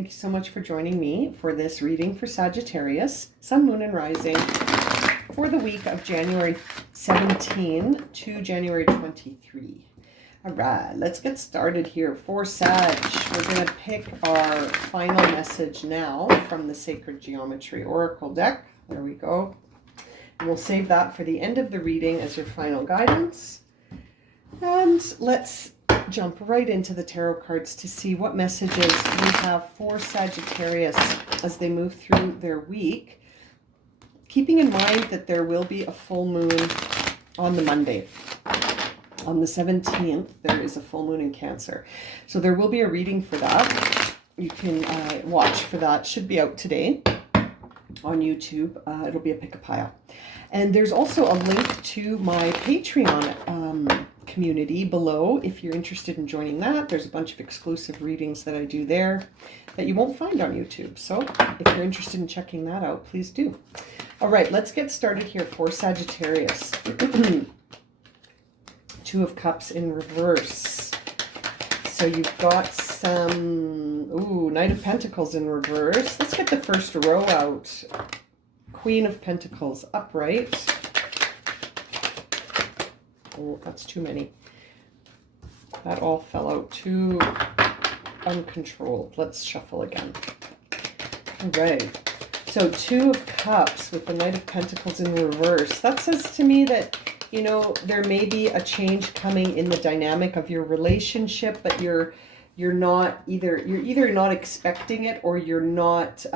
Thank you so much for joining me for this reading for Sagittarius, Sun, Moon, and Rising for the week of January 17 to January 23. All right, let's get started here. For Sag, we're going to pick our final message now from the Sacred Geometry Oracle deck. There we go. And we'll save that for the end of the reading as your final guidance. And let's jump right into the tarot cards to see what messages we have for Sagittarius as they move through their week, keeping in mind that there will be a full moon on the Monday. On the 17th, there is a full moon in Cancer. So there will be a reading for that. You can watch for that. Should be out today on YouTube. It'll be a pick a pile. And there's also a link to my Patreon community below if you're interested in joining that. There's a bunch of exclusive readings that I do there that you won't find on YouTube. So if you're interested in checking that out, please do. All right, let's get started here for Sagittarius. Two of Cups in reverse. So you've got some, Knight of Pentacles in reverse. Let's get the first row out. Queen of Pentacles upright. Oh, that's too many. That all fell out too uncontrolled. Let's shuffle again. All right. So Two of Cups with the Knight of Pentacles in reverse. That says to me that, you know, there may be a change coming in the dynamic of your relationship, but you're either not expecting it, or you're not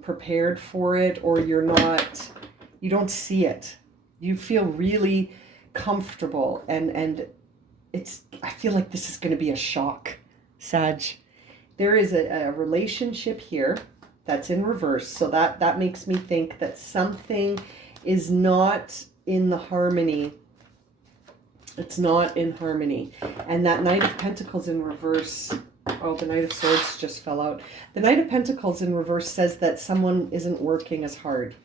prepared for it, or you don't see it. You feel really comfortable, and I feel like this is going to be a shock, Sag. There is a relationship here that's in reverse, so that makes me think that something is not in the harmony. It's not in harmony. And that Knight of Pentacles in reverse, oh, the Knight of Swords just fell out. The Knight of Pentacles in reverse says that someone isn't working as hard.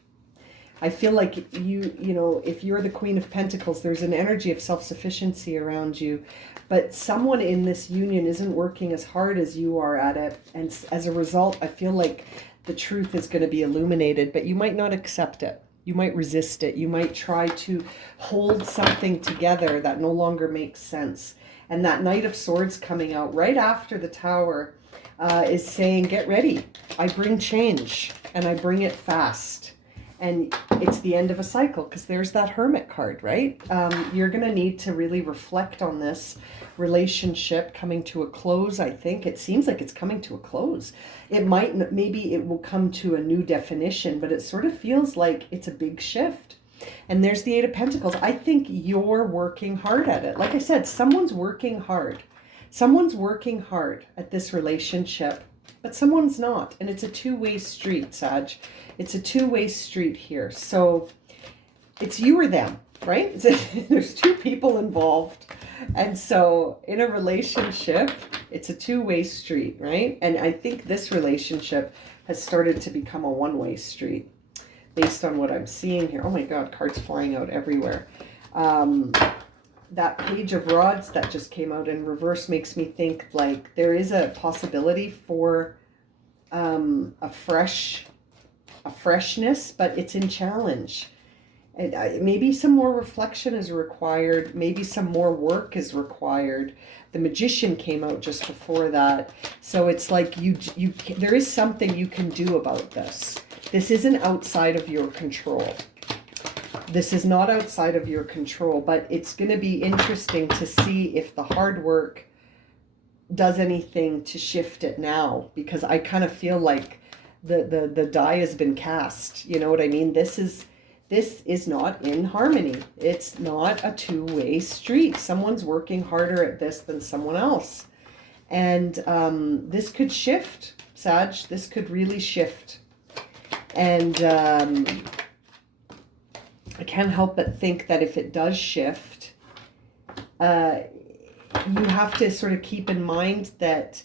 I feel like you know, if you're the Queen of Pentacles, there's an energy of self-sufficiency around you, but someone in this union isn't working as hard as you are at it. And as a result, I feel like the truth is going to be illuminated, but you might not accept it. You might resist it. You might try to hold something together that no longer makes sense. And that Knight of Swords coming out right after the Tower is saying, get ready. I bring change, and I bring it fast. And it's the end of a cycle, because there's that Hermit card, right? You're going to need to really reflect on this relationship coming to a close, I think. It seems like it's coming to a close. Maybe it will come to a new definition, but it sort of feels like it's a big shift. And there's the Eight of Pentacles. I think you're working hard at it. Like I said, someone's working hard. Someone's working hard at this relationship, but someone's not. And it's a two-way street, Sag. It's a two-way street here. So it's you or them, right? There's two people involved. And so in a relationship, it's a two-way street, right? And I think this relationship has started to become a one-way street based on what I'm seeing here. Oh my God, cards flying out everywhere. That Page of Rods that just came out in reverse makes me think like there is a possibility for a freshness, but it's in challenge. And maybe some more reflection is required. Maybe some more work is required. The Magician came out just before that. So it's like there is something you can do about this. This isn't outside of your control. This is not outside of your control, but it's going to be interesting to see if the hard work does anything to shift it now, because I kind of feel like the die has been cast. You know what I mean? This is not in harmony. It's not a two-way street. Someone's working harder at this than someone else. And this could shift, Sag. This could really shift. And I can't help but think that if it does shift, you have to sort of keep in mind that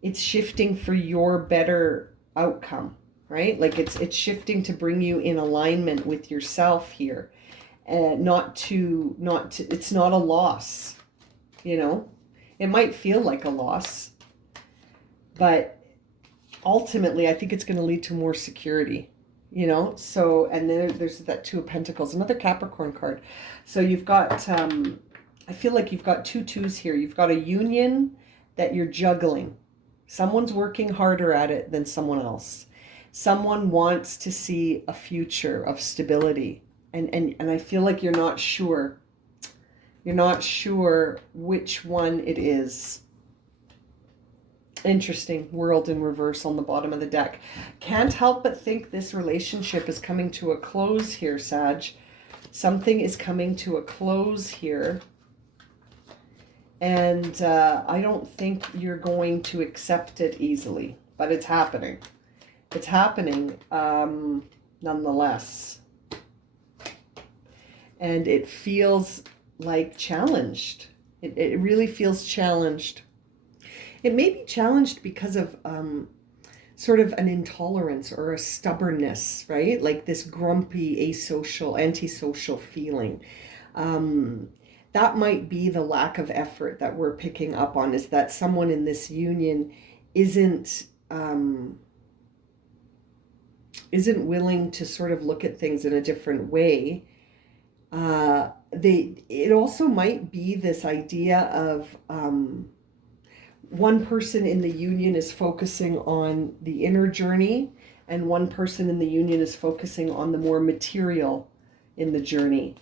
it's shifting for your better outcome, right? Like it's shifting to bring you in alignment with yourself here. It's not a loss, you know? It might feel like a loss, but ultimately, I think it's going to lead to more security, you know? So, and then there's that Two of Pentacles, another Capricorn card. So you've got, I feel like you've got two twos here. You've got a union that you're juggling. Someone's working harder at it than someone else. Someone wants to see a future of stability. And I feel like you're not sure. You're not sure which one it is. Interesting. World in reverse on the bottom of the deck. Can't help but think this relationship is coming to a close here, Sag. Something is coming to a close here. And I don't think you're going to accept it easily. But it's happening. It's happening nonetheless. And it feels like challenged. It really feels challenged. It may be challenged because of sort of an intolerance or a stubbornness, right? Like this grumpy, asocial, antisocial feeling. That might be the lack of effort that we're picking up on, is that someone in this union isn't willing to sort of look at things in a different way. It also might be this idea of one person in the union is focusing on the inner journey, and one person in the union is focusing on the more material in the journey.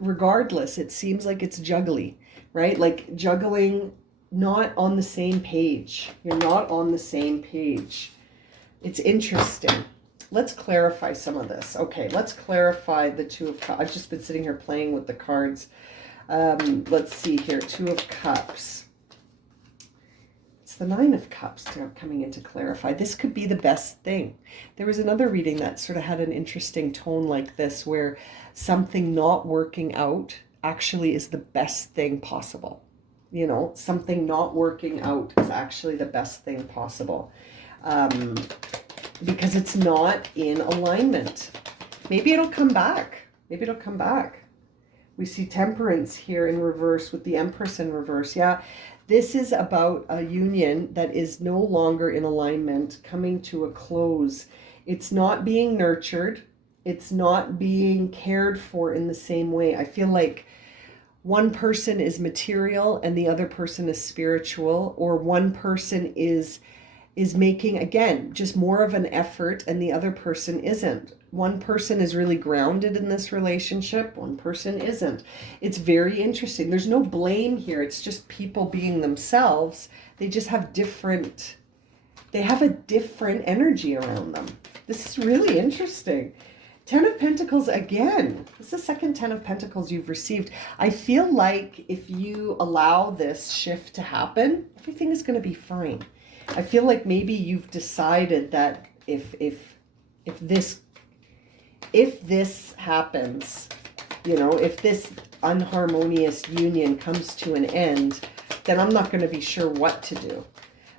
Regardless, it seems like it's juggly, right? Like juggling, not on the same page. You're not on the same page. It's interesting. Let's clarify some of this. Okay, let's clarify the Two of Cups. I've just been sitting here playing with the cards. Let's see here. Two of Cups. It's the Nine of Cups coming in to clarify. This could be the best thing. There was another reading that sort of had an interesting tone like this, where something not working out actually is the best thing possible. You know, something not working out is actually the best thing possible. Because it's not in alignment. Maybe it'll come back. Maybe it'll come back. We see Temperance here in reverse with the Empress in reverse. Yeah, this is about a union that is no longer in alignment, coming to a close. It's not being nurtured. It's not being cared for in the same way. I feel like one person is material and the other person is spiritual, or one person is making, again, just more of an effort and the other person isn't. One person is really grounded in this relationship, one person isn't. It's very interesting. There's no blame here. It's just people being themselves. They just have they have a different energy around them. This is really interesting. Ten of Pentacles again. This is the second Ten of Pentacles you've received. I feel like if you allow this shift to happen, everything is going to be fine. I feel like maybe you've decided that if this happens, you know, if this unharmonious union comes to an end, then I'm not going to be sure what to do.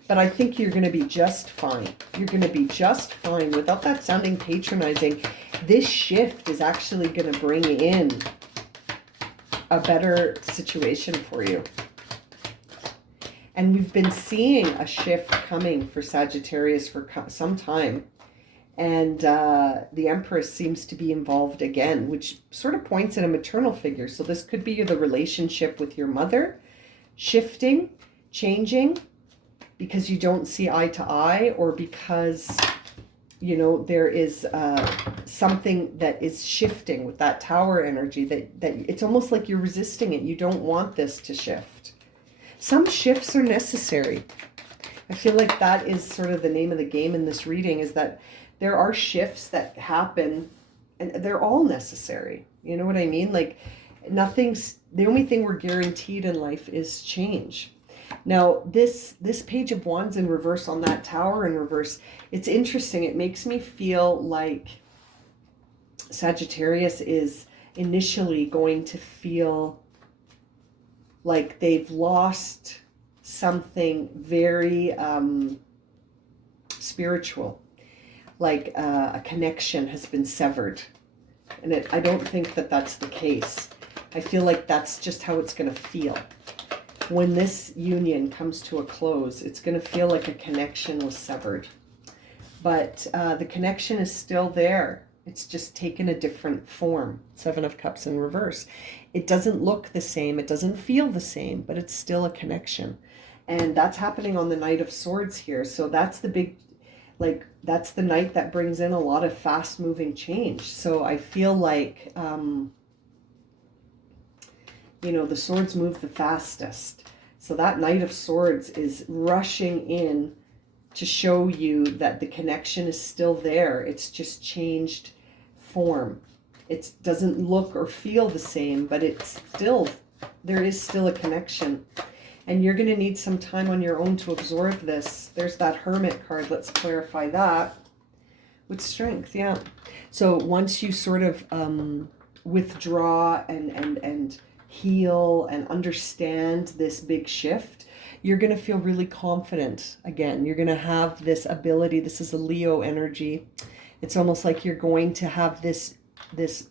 But I think you're going to be just fine. You're going to be just fine. Without that sounding patronizing, this shift is actually going to bring in a better situation for you. And we've been seeing a shift coming for Sagittarius for some time. And the Empress seems to be involved again, which sort of points at a maternal figure. So this could be the relationship with your mother shifting, changing, because you don't see eye to eye, or because, you know, there is something that is shifting with that Tower energy, that it's almost like you're resisting it. You don't want this to shift. Some shifts are necessary. I feel like that is sort of the name of the game in this reading, is that there are shifts that happen and they're all necessary. You know what I mean? Like the only thing we're guaranteed in life is change. Now, this Page of Wands in reverse on that Tower in reverse, it's interesting. It makes me feel like Sagittarius is initially going to feel like they've lost something very spiritual, like a connection has been severed. And I don't think that that's the case. I feel like that's just how it's going to feel. when this union comes to a close, it's going to feel like a connection was severed. But the connection is still there. It's just taken a different form. 7 of Cups in reverse. It doesn't look the same. It doesn't feel the same, but it's still a connection. And that's happening on the Knight of Swords here. So that's the big, like, that's the night that brings in a lot of fast moving change. So I feel like, you know, the swords move the fastest. So that Knight of Swords is rushing in to show you that the connection is still there. It's just changed form. It doesn't look or feel the same, but it's still, there is still a connection. And you're going to need some time on your own to absorb this. There's that Hermit card. Let's clarify that. With strength, yeah. So once you sort of withdraw and heal and understand this big shift, you're going to feel really confident again. You're going to have this ability. This is a Leo energy. It's almost like you're going to have this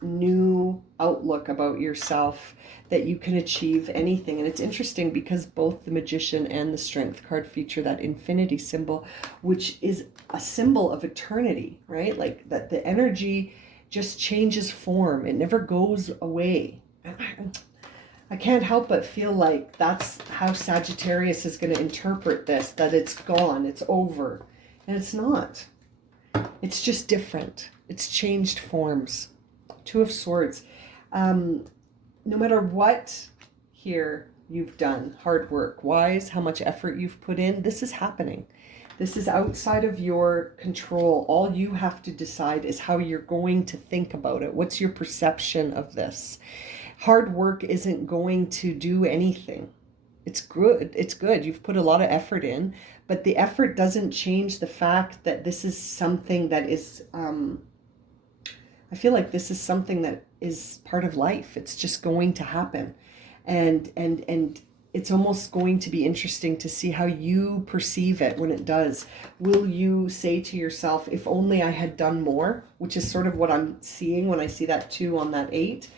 new outlook about yourself, that you can achieve anything. And it's interesting because both the Magician and the Strength card feature that infinity symbol, which is a symbol of eternity, right? Like that the energy just changes form. It never goes away. I can't help but feel like that's how Sagittarius is going to interpret this, that it's gone, it's over. And it's not. It's just different. It's changed forms. 2 of Swords. No matter what here you've done, hard work, wise, how much effort you've put in, this is happening. This is outside of your control. All you have to decide is how you're going to think about it. What's your perception of this? Hard work isn't going to do anything. It's good. It's good. You've put a lot of effort in, but the effort doesn't change the fact that this is something that is, I feel like this is something that is part of life. It's just going to happen. And it's almost going to be interesting to see how you perceive it when it does. Will you say to yourself, if only I had done more, which is sort of what I'm seeing when I see that 2 on that 8,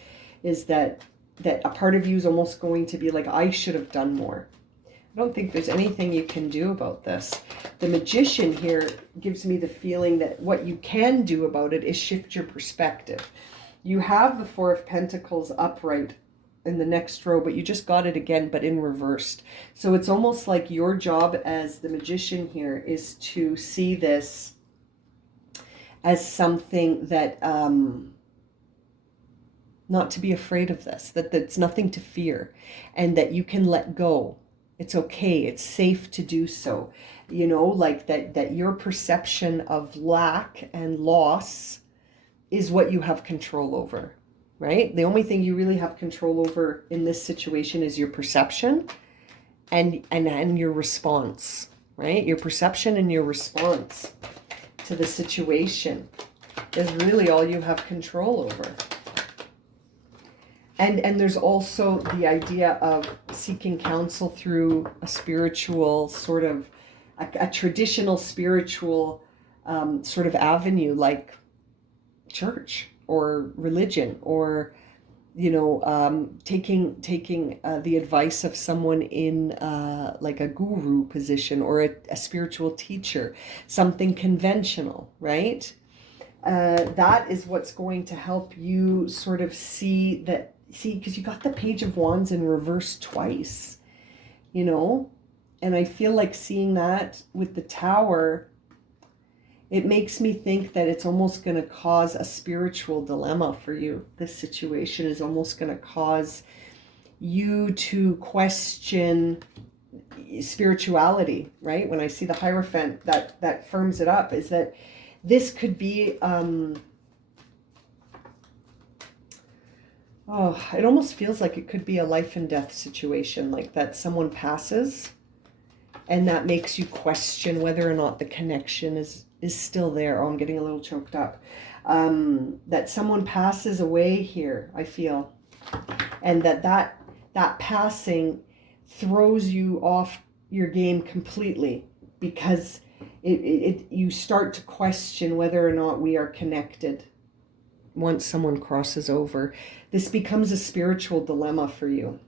is that a part of you is almost going to be like, I should have done more. I don't think there's anything you can do about this. The Magician here gives me the feeling that what you can do about it is shift your perspective. You have the 4 of Pentacles upright in the next row, but you just got it again, but in reversed. So it's almost like your job as the Magician here is to see this as something that, not to be afraid of this, that that's nothing to fear, and that you can let go. It's okay. It's safe to do so. You know, like that your perception of lack and loss is what you have control over, right? The only thing you really have control over in this situation is your perception and your response, right? Your perception and your response to the situation is really all you have control over. And there's also the idea of seeking counsel through a spiritual sort of, a traditional spiritual sort of avenue, like church or religion, or, you know, taking the advice of someone in like a guru position, or a spiritual teacher, something conventional, right? That is what's going to help you sort of see that. See, because you got the Page of Wands in reverse twice, you know, and I feel like seeing that with the Tower, it makes me think that it's almost going to cause a spiritual dilemma for you. This situation is almost going to cause you to question spirituality, right? When I see the Hierophant, that firms it up, is that this could be... oh, it almost feels like it could be a life and death situation, like that someone passes and that makes you question whether or not the connection is still there. Oh, I'm getting a little choked up. That someone passes away here, I feel. And that passing throws you off your game completely, because you start to question whether or not we are connected. Once someone crosses over, this becomes a spiritual dilemma for you.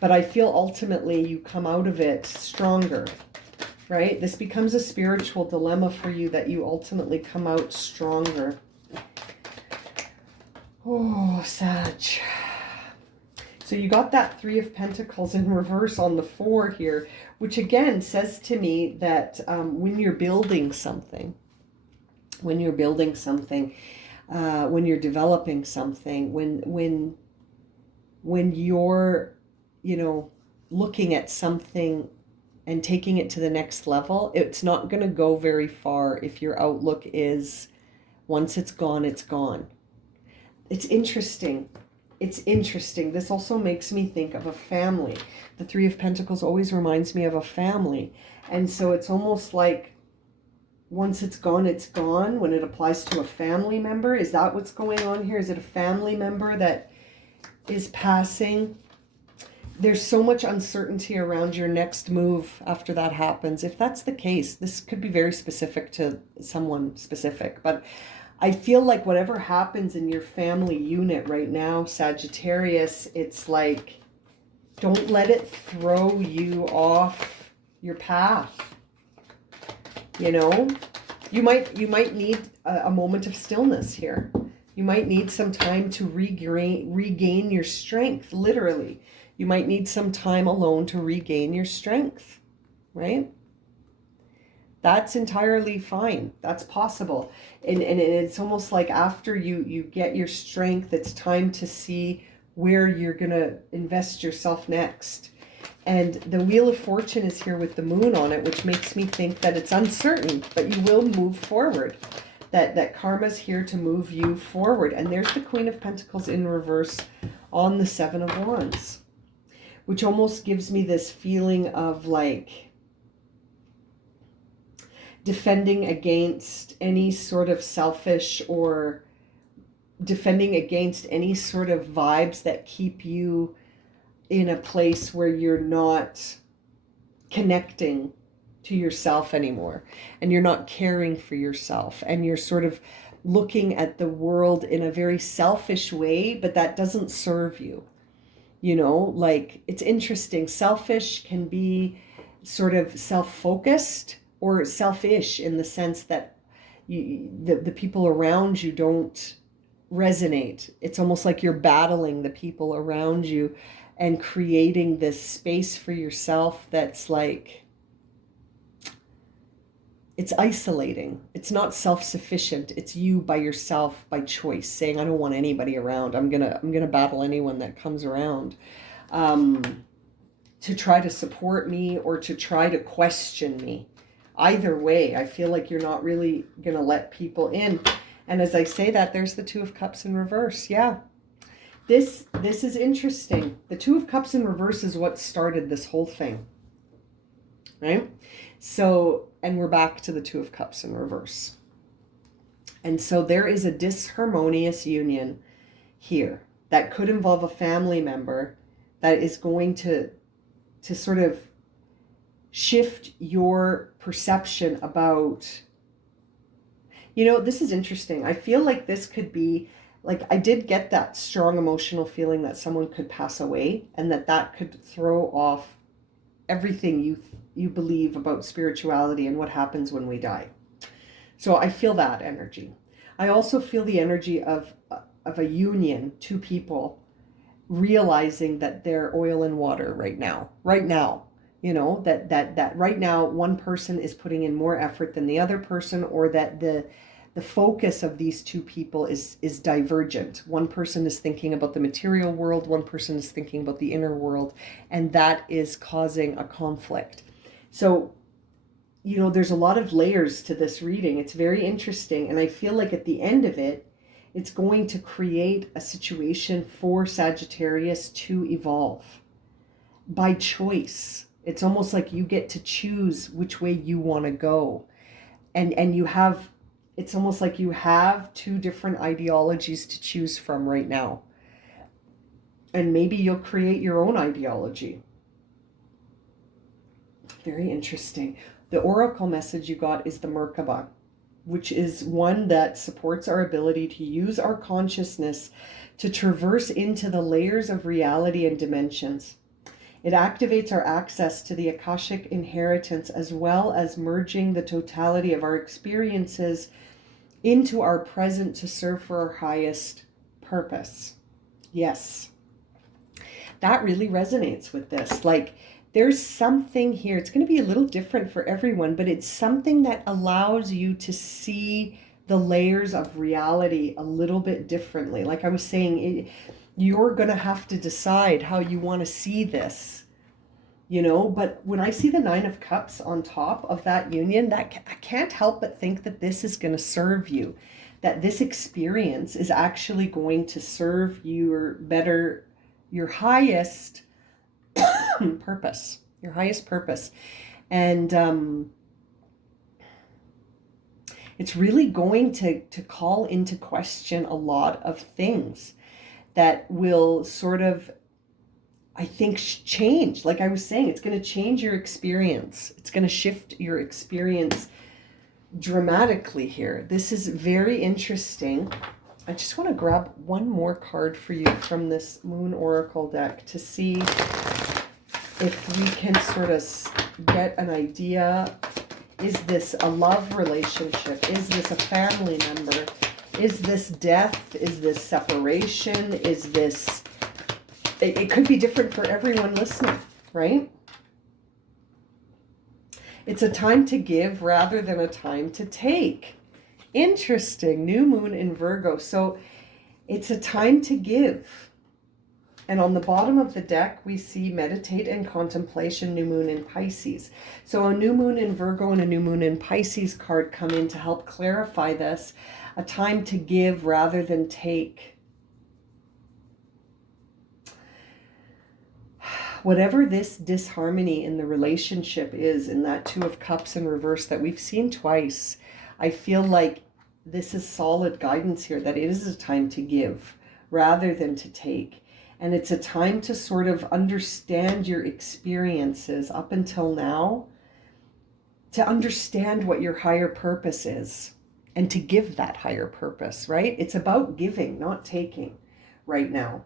But I feel ultimately you come out of it stronger, right? This becomes a spiritual dilemma for you that you ultimately come out stronger. Oh, Sag. So you got that Three of Pentacles in reverse on the 4 here, which again says to me that when you're building something, when you're developing something, when you're, you know, looking at something and taking it to the next level, it's not going to go very far if your outlook is, once it's gone, it's gone. It's interesting. It's interesting. This also makes me think of a family. The Three of Pentacles always reminds me of a family. And so it's almost like once it's gone, it's gone when it applies to a family member. Is that what's going on here? Is it a family member that is passing? There's so much uncertainty around your next move after that happens. If that's the case, this could be very specific to someone specific, but I feel like whatever happens in your family unit right now, Sagittarius, it's like, don't let it throw you off your path. You know, you might need a moment of stillness here. You might need some time to regain your strength, literally. You might need some time alone to regain your strength, right? That's entirely fine. That's possible. And it's almost like after you get your strength, it's time to see where you're going to invest yourself next. And the Wheel of Fortune is here with the moon on it, which makes me think that it's uncertain, but you will move forward. That karma's here to move you forward. And there's the Queen of Pentacles in reverse on the Seven of Wands, which almost gives me this feeling of like defending against any sort of selfish, or defending against any sort of vibes that keep you in a place where you're not connecting to yourself anymore, and you're not caring for yourself, and you're sort of looking at the world in a very selfish way, but that doesn't serve you. You know, like, it's interesting. Selfish can be sort of self-focused or selfish in the sense that the people around you don't resonate. It's almost like you're battling the people around you and creating this space for yourself that's like, it's isolating. It's not self-sufficient. It's you by yourself, by choice, saying, I don't want anybody around. I'm gonna battle anyone that comes around to try to support me or to try to question me. Either way, I feel like you're not really gonna let people in. And as I say that, there's the Two of Cups in reverse. Yeah. This is interesting. The Two of Cups in reverse is what started this whole thing. Right? So, and we're back to the Two of Cups in reverse. And so there is a disharmonious union here that could involve a family member that is going to sort of shift your perception about, you know, this is interesting. I feel like this could be, like, I did get that strong emotional feeling that someone could pass away, and that could throw off everything you believe about spirituality and what happens when we die. So I feel that energy. I also feel the energy of a union, two people realizing that they're oil and water right now, you know, that right now one person is putting in more effort than the other person, or that the focus of these two people is divergent. One person is thinking about the material world, one person is thinking about the inner world, and that is causing a conflict. So, you know, there's a lot of layers to this reading. It's very interesting, and I feel like at the end of it, it's going to create a situation for Sagittarius to evolve by choice. It's almost like you get to choose which way you want to go. And you have, it's almost like you have two different ideologies to choose from right now. And maybe you'll create your own ideology. Very interesting. The oracle message you got is the Merkaba, which is one that supports our ability to use our consciousness to traverse into the layers of reality and dimensions. It activates our access to the Akashic inheritance, as well as merging the totality of our experiences into our present to serve for our highest purpose. Yes, that really resonates with this. Like, there's something here. It's going to be a little different for everyone, but it's something that allows you to see the layers of reality a little bit differently. Like I was saying, you're going to have to decide how you want to see this, you know. But when I see the Nine of Cups on top of that union, that I can't help but think that this is going to serve you, that this experience is actually going to serve you better, your highest purpose, your highest purpose. And it's really going to call into question a lot of things that will sort of, I think, change. Like I was saying, it's going to change your experience. It's going to shift your experience dramatically here. This is very interesting. I just want to grab one more card for you from this Moon Oracle deck to see if we can sort of get an idea. Is this a love relationship? Is this a family member? Is this death? Is this separation? Is this... It could be different for everyone listening, right? It's a time to give rather than a time to take. Interesting. New moon in Virgo. So it's a time to give. And on the bottom of the deck, we see meditate and contemplation, new moon in Pisces. So a new moon in Virgo and a new moon in Pisces card come in to help clarify this. A time to give rather than take. Whatever this disharmony in the relationship is, in that Two of Cups in reverse that we've seen twice, I feel like this is solid guidance here, that it is a time to give rather than to take. And it's a time to sort of understand your experiences up until now, to understand what your higher purpose is, and to give that higher purpose, right? It's about giving, not taking right now.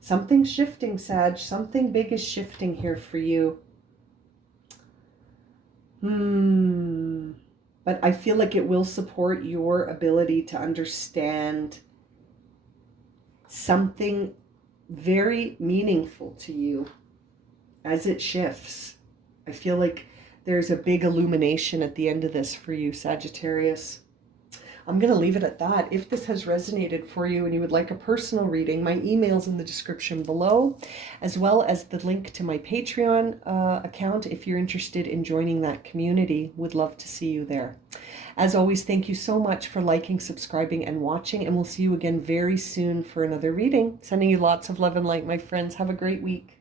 Something's shifting, Sag. Something big is shifting here for you. But I feel like it will support your ability to understand something very meaningful to you as it shifts. I feel like there's a big illumination at the end of this for you, Sagittarius. I'm going to leave it at that. If this has resonated for you and you would like a personal reading, my email's in the description below, as well as the link to my Patreon account if you're interested in joining that community. Would love to see you there. As always, thank you so much for liking, subscribing, and watching, and we'll see you again very soon for another reading. Sending you lots of love and light, my friends. Have a great week.